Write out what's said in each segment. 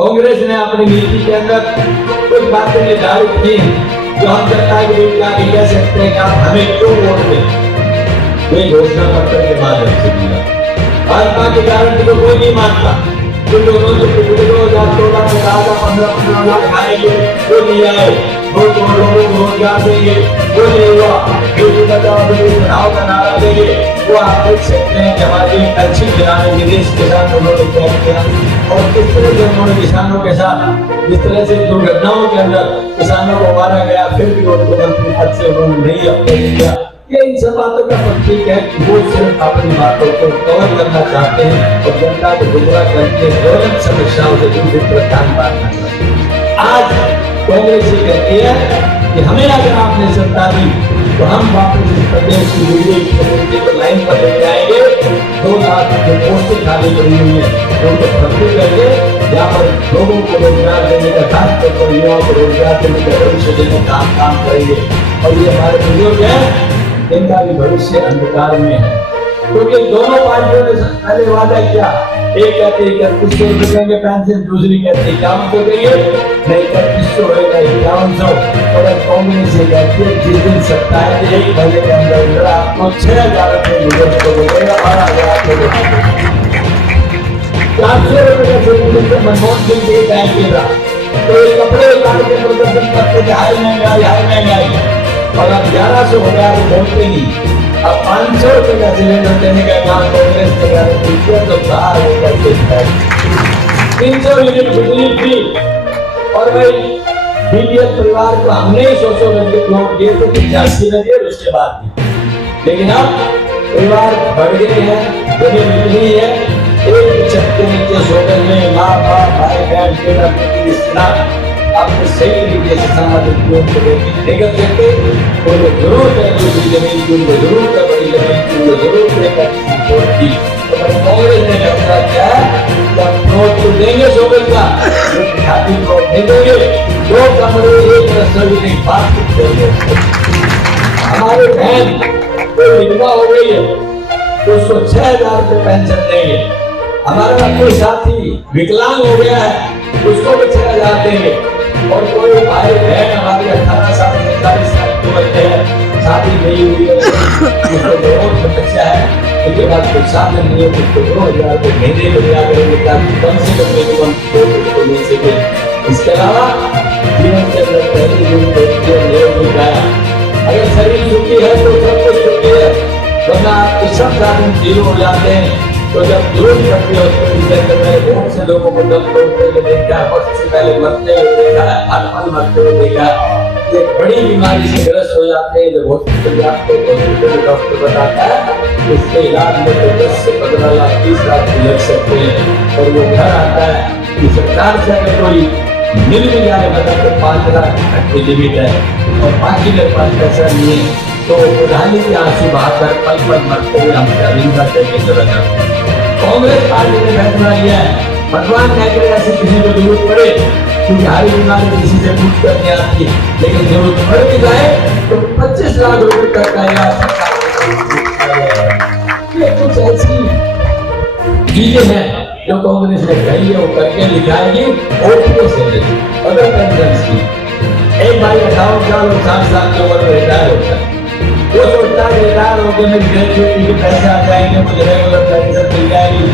कांग्रेस ने अपनी नीति के अंदर कुछ बातें निर्धारित की जो हम जनता के बीच जाके कह सकते हैं कि आप हमें क्यों वोट दें। वे घोषणा पत्र के माध्यम से दिया। भाजपा की गारंटी को कोई नहीं मानता। जिन लोगों ने 2014 में कहा था 15 लाख आएंगे वो नहीं आए, वो लोगों को रोजगार देंगे वो नहीं हुआ, बेटी बचाओ बेटी पढ़ाओ का नारा देंगे वो आप देख सकते हैं कि हमारी अच्छी किसानी विदेश के साथ उन्होंने तय किया। और किस तरह से उन्होंने किसानों के साथ जिस तरह से दुर्घटनाओं के अंदर किसानों को मारा गया फिर भी उनको मंत्री पद से उन्होंने नहीं अपडेट किया। ये इन सब बातों का प्रतीक है कि वो सिर्फ अपनी बातों को कवर करना चाहते हैं और जनता को गुमराह करके ज्वलंत समस्याओं से दूसरी तरफ ध्यान बांटना चाहते हैं। आज कांग्रेस ये कहती है कि हमें अगर आपने सत्ता दी तो हम वापस इस प्रदेश की बिजली को लाइन पर लेके आएंगे। 2 लाख जो पोस्टें खाली पड़ी हुई है उनको भर्ती करके यहाँ पर लोगों को रोजगार देने का, खासतौर पर युवाओं को रोजगार देने का, भविष्य देने का काम करेंगे। और ये हमारे बुजुर्ग हैं, इनका भी भविष्य अंधकार में है क्योंकि दोनों पार्टियों ने पहले वादा किया। एक कहते हैं 3100 देंगे पेंशन, दूसरी कहते हैं 5100 देंगे, नहीं 3100 होगा 5100। और कांग्रेस ये कहती है जिस दिन सत्ता है 1 महीने के अंदर आपको 6000 रुपये बुजुर्ग को मिलेगा, 12,000 को 400 रुपये का सिलेंडर मनमोहन सिंह के बैंक के रहा तो ये कपड़े उतार के प्रदर्शन करते थे हाई महंगाई और अब 1100 हो गया तो बोलते नहीं। अब 500 रुपये का सिलेंडर देने का काम कांग्रेस ने गारंटी किया तो बाहर होकर 300 यूनिट बिजली फ्री। और भाई बीपीएल परिवार को हमने 100 नोट दिए थे 85 में दिए उसके बाद भी, लेकिन अब परिवार बढ़ गए हैं, जमीन बिजली है, एक छत के नीचे सोकर में माँ बाप भाई बहन बेटा बेटी रिश्तेदार आपको सही तरीके से सामाजिक उपयोग नहीं कर सकते। उनको जरूरत है दूसरी जमीन की, उनको जरूरत है बड़ी जमीन की, उनको जरूरत है वोट की। तो कांग्रेस ने फैसला किया जब नोट तो देंगे 100 गज का, खाती नोट नहीं देंगे, 2 कमरे 1 रसोई नहीं बात देंगे। हमारे बहन कोई विधवा हो गई है तो उसको 6000 रुपये पेंशन देंगे। हमारा कोई साथी विकलांग हो गया है उसको भी 6000 देंगे। और कोई भाई बहन हमारे 18 साल 40 साल के बच्चे हैं, शादी नहीं हुई है, उसको बहुत समस्या है, उसके बाद कोई साधन नहीं है, उसको 2000 रुपये महीने में दिया करेंगे ताकि कम से कम को मिल सके। इसके अलावा जीवन के अंदर पहली दिन गाया अगर शरीर सुखी है तो सब कुछ सुखी है, वरना आपके सब साधन जीरो हो जाते हैं। तो जब जरूरत पड़ती है उसको मैंने बहुत से लोगों को दम तोड़ते हुए देखा है, बहुत से पहले मरते हुए देखा है, हर मरते हुए देखा है। ये बड़ी बीमारी से ग्रस्त हो जाते हैं, जब हॉस्पिटल जाते हैं तो हॉस्पिटल डॉक्टर बताता है इसके इलाज में तो 10 से 15 लाख 30 लाख लग सकते हैं। और वो घर आता है कि सरकार से अगर कोई मिल भी जाए मतलब तो 5 लाख तक की लिमिट है और बाकी मेरे पास पैसा नहीं है तो प्रधानी के आंसू बहाकर पल पल मरते हुए हम अरिंदा करके चला जाते हैं। कांग्रेस पार्टी ने फैसला लिया है भगवान न करे ऐसी किसी को जरूरत पड़े क्योंकि हरी बीमारी किसी से पूछ कर नहीं आती, लेकिन जरूरत पड़ भी जाए तो 25 लाख रुपए तक का ये कुछ ऐसी चीजें हैं जो कांग्रेस ने कही है वो करके दिखाएगी। ओपीओ से अदर पेंशन की एक भाई 58 साल और 60 साल की उम्र में रिटायर होता है, वो सोचता है रिटायर होकर मेरी ग्रेजुएटी के पैसे आ जाएंगे, मुझे रेगुलर पेंशन मिल जाएगी,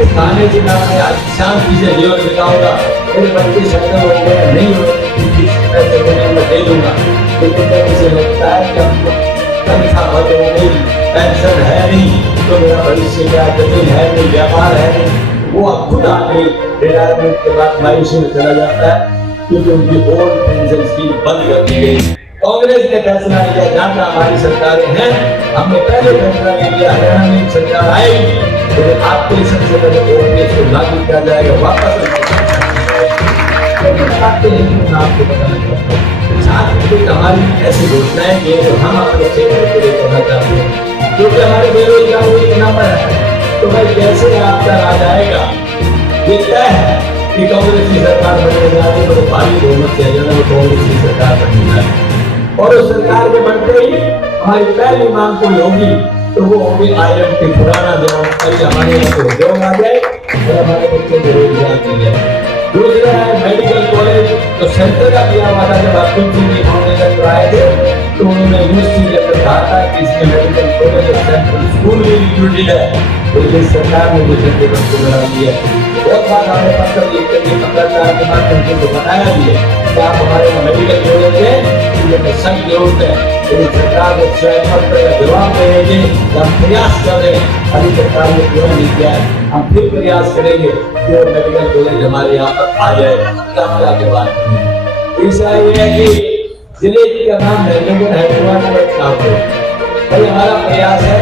इस खाने से मैं आज शांति से जीवन बिताऊंगा, मेरे बच्चे सेटल हो गए नहीं हो पैसे देने में दे दूंगा। लेकिन जब उसे लगता है कि हमको तनख्वाह बंद हो गई, पेंशन है नहीं तो मेरा भविष्य क्या, जमीन है नहीं, व्यापार है नहीं, वो अब खुद आदमी रिटायरमेंट के बाद मायूसी में चला जाता है क्योंकि उनकी ओल्ड पेंशन स्कीम बंद कर दी गई। कांग्रेस ने फैसला लिया जहां हमारी सरकारें हैं, हमने पहले फैसला लिया हरियाणा में सरकार आएगी तो आपके सबसे पहले ओपीएस को लागू किया जाएगा, वापस आपको बताना चाहता हूँ साथ ही हमारी ऐसी घोषणाएं की जो हम अपने क्षेत्र के लिए करना चाहते हैं क्योंकि हमारे बेरोजगार एक नंबर है। तो भाई कैसे आपका राज आएगा ये तय है कि कांग्रेस की सरकार बनने जा रही है, तो भारी बहुमत से हरियाणा में कांग्रेस की सरकार बनने जा रही है और उस सरकार के बनते ही हमारी पहली मांग कोई होगी तो वो होगी IMT पुराना जवाब हमारे यहाँ को उद्योग आ जाए और हमारे बच्चों को रोजगार मिल जाए। दूसरा है मेडिकल कॉलेज, तो सेंटर का किया हुआ था। जब अर्जुन सिंह जी फाउंडेशन आए थे तो उन्होंने यूनिवर्सिटी के अंदर कहा था कि इसमें मेडिकल कॉलेज और सेंट्रल स्कूल भी इंक्लूडेड है, तो ये सरकार ने मुझे सेंटर को बना दिया। बहुत बार हमारे पत्र लिख करके पत्रकार के माध्यम से तो बताया भी है कि आप हमारे यहाँ मेडिकल कॉलेज है, ये सख्त जरूरत है। लेकिन सरकार को स्वयं पत्र का जवाब देंगे, हम प्रयास कर रहे हैं, अभी सरकार ने पूरा नहीं किया है, हम फिर प्रयास करेंगे कि वो मेडिकल कॉलेज हमारे यहाँ पर आ जाए। के बाद ऐसा ये है कि जिले का नाम नरेंद्र हेडक्वार्टर रखना हो, भाई हमारा प्रयास है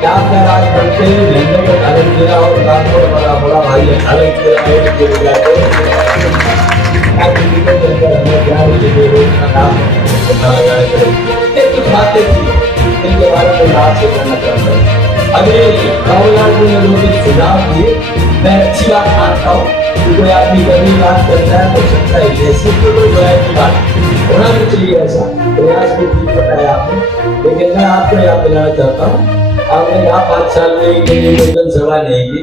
कि आपका राज बनते ही नरेंद्र अलग जिला और कानपुर बड़ा बड़ा भाई अलग जिला कुछ बातें थी इनके बारे में बात से करना चाहता हूँ। अभी राहुल जी ने लोग सुझाव दिए, मैं अच्छी बात मानता हूँ कि कोई आदमी गरीब बात करता है तो सकता है जैसे तो कोई बुराई की बात होना भी चाहिए, ऐसा प्रयास भी ठीक बताया आपने। लेकिन मैं आपको याद दिलाना चाहता हूँ, आपने कहा 5 साल में जनसभा नहीं की,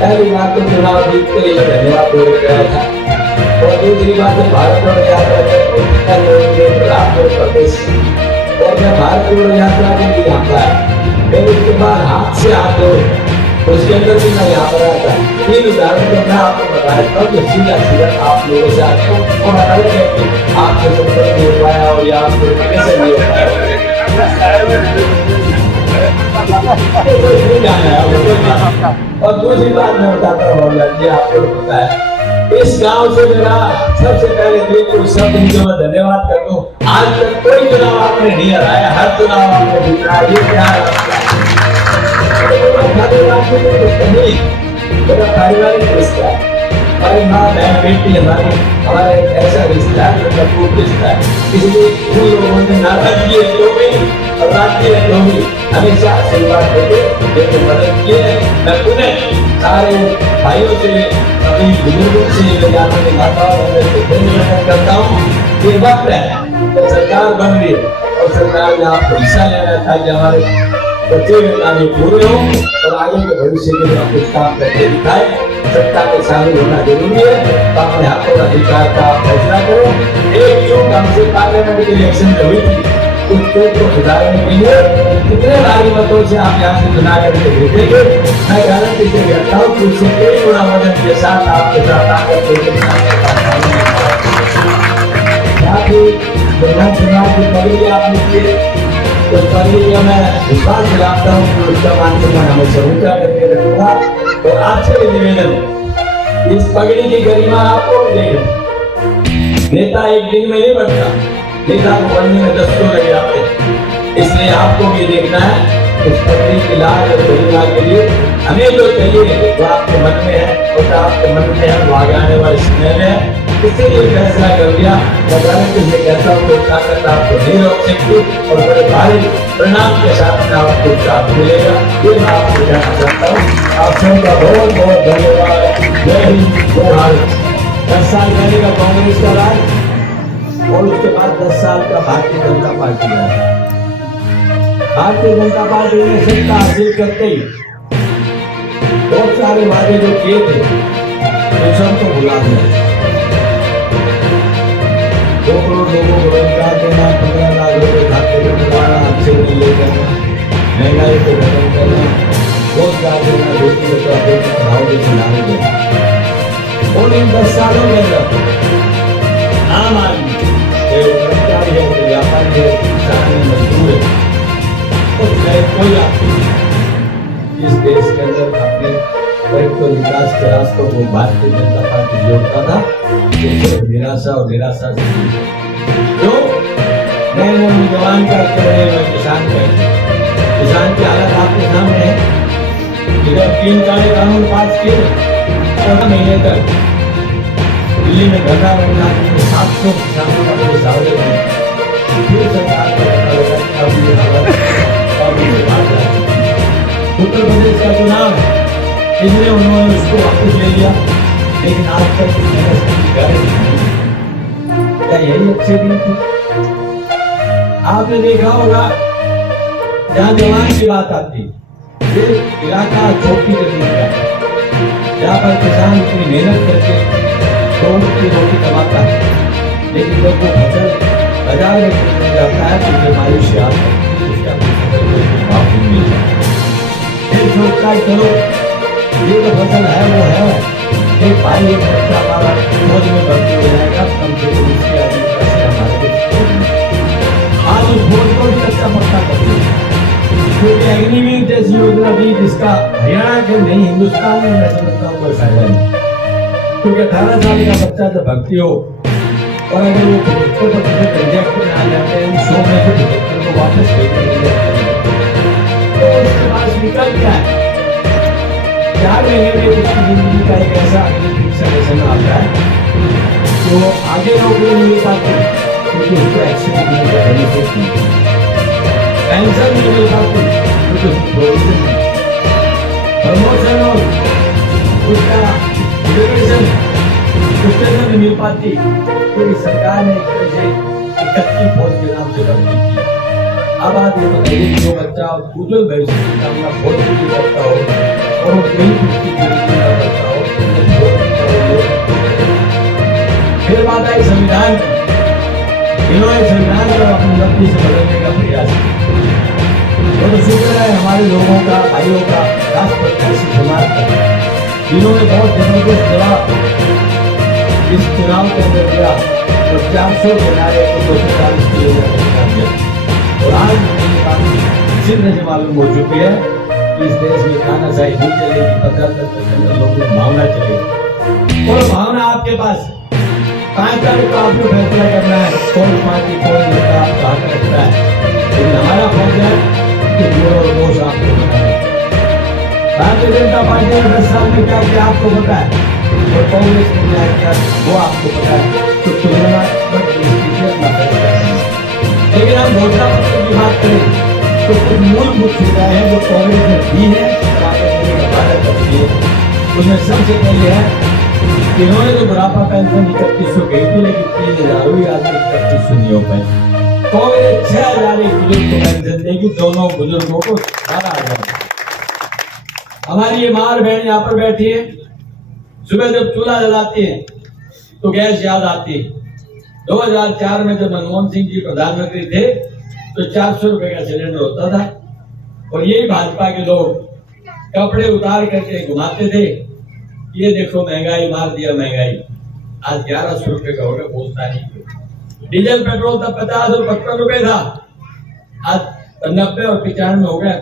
पहली बात तो चुनाव जीतते ही धन्यवाद बोल गया था, और दूसरी बात है भारत जोड़ो यात्रा प्रदेश, और मैं भारत जोड़ो यात्रा के लिए यहाँ पर फिर उसके बाद हाथ से हाथ दो, उसके अंदर भी मैं यहाँ पर आया था। 3 उदाहरण तो मैं आपको बताया था जो सीधा सीधा आप लोगों से आपको और अलग है कि आपसे संपर्क नहीं हो पाया और या आपको कैसे नहीं हो पाया, और दूसरी बात मैं बताता हूँ जी, आपको पता है इस गांव से मेरा सबसे पहले दिल को सब दिन जो मैं धन्यवाद कर दूं, आज तक कोई चुनाव आपने नहीं हराया, हर चुनाव आपने जीता। ये क्या मेरा पारिवारिक रिश्ता है, हमारी माँ बहन बेटी हमारा एक ऐसा रिश्ता है जो खूब रिश्ता है, इसलिए उन लोगों ने नाराजगी है तो भी और राजी है तो भी हमेशा आशीर्वाद देते लेकिन मदद किए। मैं पुनः सारे भाइयों से सभी बुजुर्गों से करता हूँ, ये वक्त है तो सरकार बन रही है और सरकार में आपको हिस्सा लेना था कि हमारे बच्चे में पूरे हो और आगे के भविष्य के लिए हम कुछ काम करके दिखाए। सत्ता में शामिल होना जरूरी है, तो अपने हकों और अधिकार का फैसला करें। एक चूक हमसे पार्लियामेंट के इलेक्शन में हुई थी, उस चूक को सुधारने के लिए कितने भारी मतों से आप यहाँ से चुनाव करके भेजेंगे, मैं गारंटी से कहता हूँ कि उससे कई गुना मदद के साथ आपके साथ आकर चुनाव की पगड़ी आपने किए, उस पगड़ी का मैं विश्वास दिलाता हूँ कि उसका मान सम्मान हमेशा ऊंचा करके रखूंगा। और आपसे भी निवेदन, इस पगड़ी की गरिमा आपको भी देगा। नेता एक दिन में नहीं बनता, नेता को बनने में 10 साल लग जाते हैं, इसलिए आपको भी देखना है इस पगड़ी की लाज और गरिमा के लिए हमें जो चाहिए वो आपके मन में है और आपके मन में है वो आगे आने वाले समय में है। इसीलिए फैसला कर दिया, मैं गारंटी से कहता हूँ कोई ताकत आपको नहीं रोक सकती और बड़े भारी परिणाम के साथ में आपको साथ मिलेगा। ये मैं आपको कहना चाहता हूँ। आप सबका बहुत बहुत धन्यवाद। जय हिंद, जय भारत। 10 साल पहले का कांग्रेस का राज और उसके बाद 10 साल का भारतीय जनता पार्टी है। भारतीय जनता पार्टी ने सत्ता हासिल करते ही बहुत सारे वादे जो किए थे उन सबको भुला दिया। 2 करोड़ लोगों को रोजगार देना, 15 लाख रुपए खाते में डलवाना, अच्छे नहीं ले जाना, महंगाई को खत्म करना, रोजगार देना, बेटी बच्चों बेटी पढ़ाओ जैसे लाने देना। और इन 10 सालों में आम आदमी कर्मचारी है, व्यापारी है, किसान है, मजदूर है, और चाहे कोई आदमी इस देश के अंदर अपने प्रगति और विकास के रास्तों को भारतीय जनता पार्टी जोड़ता था, निराशा और निराशा से जो नए नौजवान करते रहे मैं किसान की हालत आपके सामने है। इधर 3 काले कानून पास किए 14 महीने तक दिल्ली में घटा बैठा 700 किसानों का कोई सावले नहीं, फिर सरकार उत्तर प्रदेश का चुनाव है, इसलिए उन्होंने उसको वापस ले लिया, लेकिन आज तक क्या यही अच्छे दिन थे? आपने देखा होगा जहाँ जवान की बात आती ये इलाका छोटी जमीन का, जहाँ पर किसान इतनी मेहनत करके 2 की रोटी कमाता है, लेकिन जब वो फसल बाजार में खरीदने जाता है तो जब आयुष्य आता है उसका भाव नहीं मिलता। फिर सोचता है चलो ये तो फसल है वो है, एक भाई एक बच्चा हमारा फौज में भर्ती हो जाएगा, कम से कम उसके आगे पैसे हमारे आज उस फौज को भी अच्छा पक्का कर दिया। क्योंकि अग्निवीर जैसी योजना भी जिसका हरियाणा के नहीं हिंदुस्तान में मैं समझता हूँ कोई फायदा नहीं। क्योंकि 18 साल का बच्चा जब भर्ती हो और अगर वो 75% रिजेक्ट में आ जाते हैं, 100 में से 75 को वापस भेजने तो उसके पास विकल्प क्या है? 4 महीने में उसकी जिंदगी का एक ऐसा अग्निवीर आता है जो आगे नौकरी नहीं मिल पाती क्योंकि उसको एक्सीडेंट में बेनिफिट नहीं, पेंशन नहीं मिल पाती क्योंकि उसको प्रोविजन नहीं, प्रमोशन और उसका रिजर्वेशन उसके नहीं मिल पाती क्योंकि सरकार ने एक तरह से 31 फौज के नाम से भर्ती की। अब आप ये बताइए जो बच्चा उज्जवल भविष्य की कामना फौज के लिए करता हो और वो कहीं कुछ करता हो फिर बात आई संविधान, इन्होंने संविधान को अपनी मर्जी से बदलने का प्रयास किया। तो शुक्र है हमारे लोगों का, भाइयों का, राष्ट्रपति ऐसी समाज का जिन्होंने बहुत जबरदस्त जवाब इस चुनाव के अंदर दिया और 400 के नारे को 240 किलोमीटर दिया। और आज मुझे बात सिद्ध से मालूम हो चुकी है कि इस देश में तानाशाही नहीं चलेगी, 75% के अंदर लोगों की भावना चलेगी। और भावना आपके पास 5 तारीख को आपको फैसला करना है कौन पार्टी कौन नेता आपका हक रखता है, लेकिन हमारा फर्ज है कि जोड़ और दोष आपको पता है। भारतीय जनता पार्टी ने 10 साल में क्या किया आपको पता है और कांग्रेस ने क्या किया वो आपको पता है। तो तुलना लेकिन हम घोषणा पत्र की बात करें तो कुछ मूलभूत सुविधाएं हैं जो कांग्रेस ने दी है, भारत करती है। उसमें सबसे पहले है इन्होंने तो बुढ़ापा पेंशन 3100 गई थी लेकिन 3000 हुई, आज 3100 नहीं हो पाए। कांग्रेस 6000 एक बुजुर्ग को पेंशन देगी, दोनों बुजुर्गों को 12,000। हमारी ये मार बहन यहाँ पर बैठी है, सुबह जब चूल्हा जलाती है तो गैस याद आती है। 2004 में जब मनमोहन सिंह जी प्रधानमंत्री थे तो 400 रुपए का सिलेंडर होता था और यही भाजपा के लोग कपड़े उतार करके घुमाते थे, ये देखो महंगाई मार दिया महंगाई, आज 1100 रुपए का होगा, बोलता नहीं। डीजल पेट्रोल तब 50 और 55 रुपए था, आज 90 और 95 हो गया।